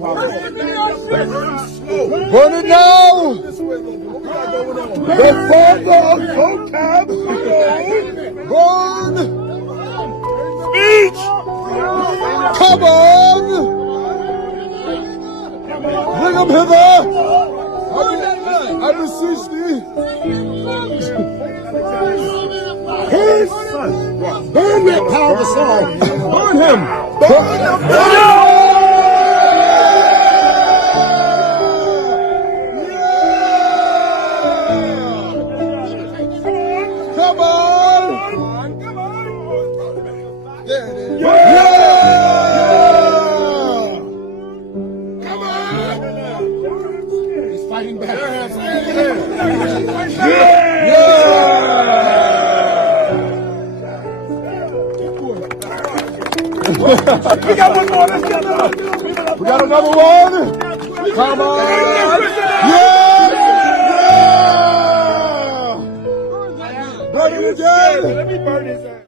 Burn it now! The father of vocab! Burn! Speech! Come on! Bring him hither! I beseech thee! His son! Burn that power of the soul! Burn him! Burn him! Burn him! We got one more. Let's get another. We got another one. Come on. Yeah. Burn it again. Let me burn his ass.